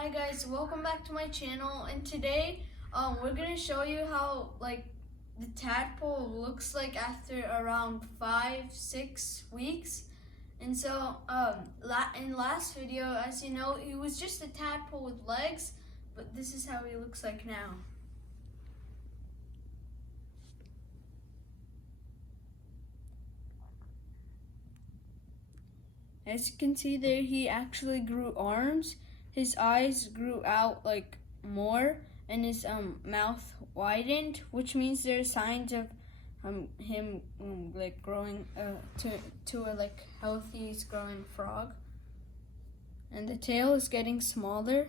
Hi guys, welcome back to my channel, and today we're gonna show you how the tadpole looks like after around 5-6 weeks. And so in last video, as you know, he was just a tadpole with legs, but this is how he looks like now. As you can see there, he actually grew arms. His eyes grew out more, and his mouth widened, which means there are signs of him growing to a healthy growing frog. And the tail is getting smaller.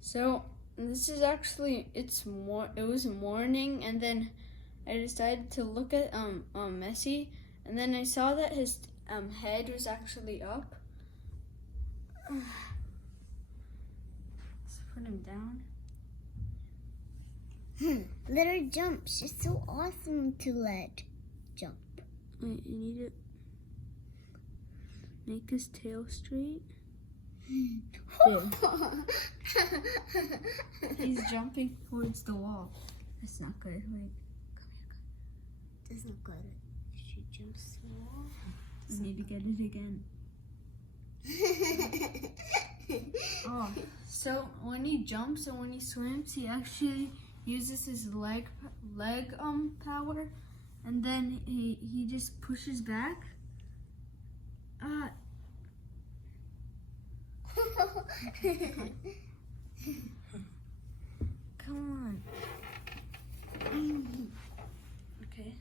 So this is actually it was morning, and then I decided to look at Messi, and then I saw that his head was actually up. Let's put him down. Let her jump. She's so awesome to let jump. Wait, you need to make his tail straight. He's jumping towards the wall. That's not good. Wait. That's not good. She jumps the wall. I need to get it again. Oh, so when he jumps and when he swims, he actually uses his leg power, and then he just pushes back. Come on. Okay.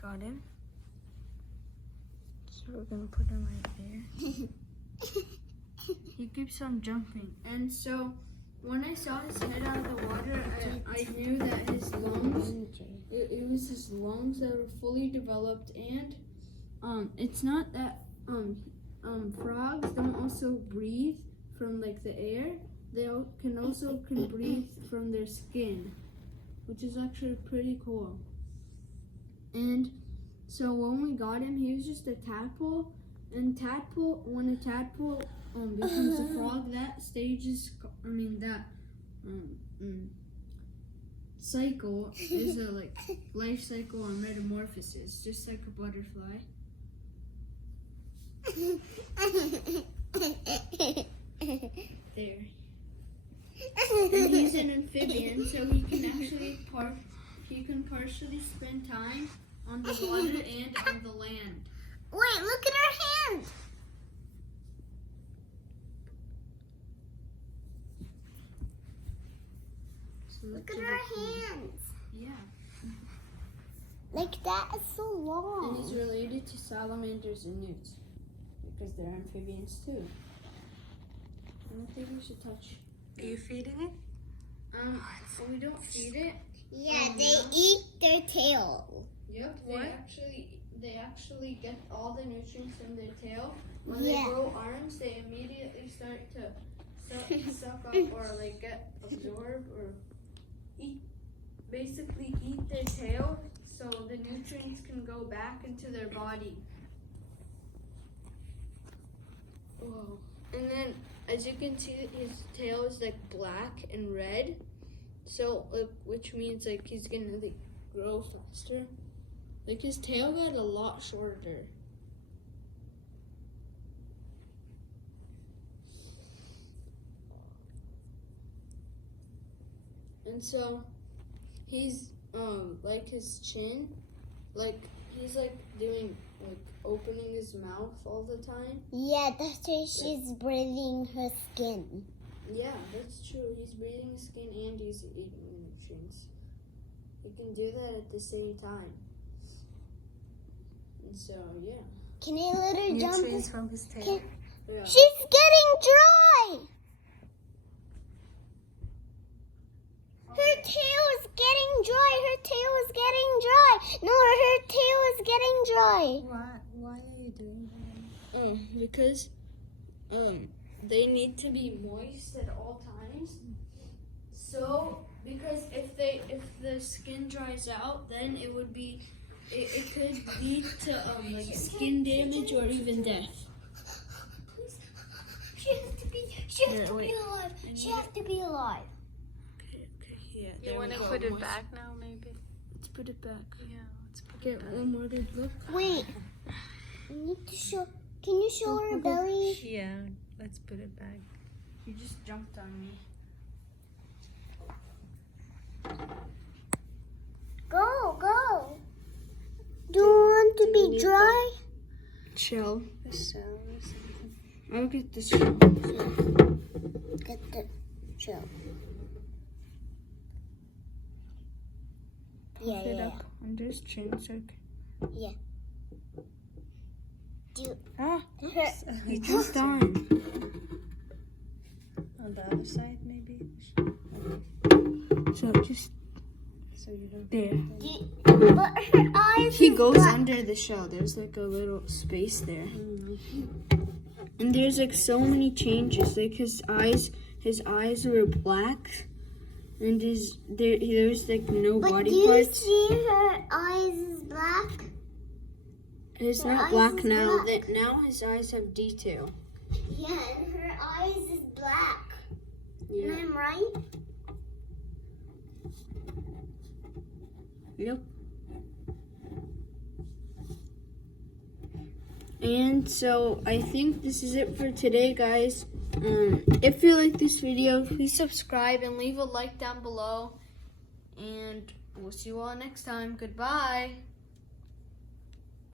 Got him. So we're gonna put him right there. He keeps on jumping, and so when I saw his head out of the water, I knew that his lungs, it was his lungs that were fully developed, and it's not that frogs don't also breathe from the air. They can breathe from their skin, which is actually pretty cool. And so when we got him, he was just a tadpole. And when a tadpole becomes a frog, that cycle is a life cycle on metamorphosis, just like a butterfly. There. And he's an amphibian, so he can partially spend time on the water and on the land. Wait, look at her hand. So Look at her hands. Yeah. That is so long. And he's related to salamanders and newts because they're amphibians too. I don't think we should touch. Are you feeding it? We don't feed it. Yeah, they eat their tail. Yep. What? They actually get all the nutrients from their tail. When they grow arms, they immediately start to suck up or get absorbed or basically eat their tail, so the nutrients can go back into their body. Whoa. And then, as you can see, his tail is black and red, so which means he's gonna grow faster. His tail got a lot shorter. And so he's his chin, he's doing opening his mouth all the time. Yeah, that's why she's breathing her skin. Yeah, that's true. He's breathing his skin and he's eating nutrients. He can do that at the same time. And so, yeah. Can I let her jump? Nutrients from his tail. Yeah. She's getting dry. Her tail is getting dry. Her tail is getting dry. No, her tail is getting dry. Why are you doing that? Because they need to be moist at all times. So because if the skin dries out, then it would be it could lead to like skin damage or even death. She has to be alive. She has to be alive. Okay, yeah. You want to put it back now, maybe? Let's put it back. Yeah, let's put Get one more good look. Wait. I need to show. Can you show her belly? Yeah, let's put it back. You just jumped on me. Go. Do you want to be dry? Shell. The shell or something. I'll get the shell. Get the shell. Yeah, Fit yeah, up under his chin, so yeah. Do ah, her. he jumped on. On the other side, maybe? So just So you don't... there. But her eyes. He is goes black. under the shell. There's like a little space there. And there's like so many changes. Like his eyes were black. And there's like no But body do you parts. see her eyes is black? It's her not eyes black is now. black. Now his eyes have detail. Yeah, and her eyes is black. Yeah. Am I right? Yep. And so I think this is it for today, guys. If you like this video, please subscribe and leave a like down below. And we'll see you all next time. Goodbye.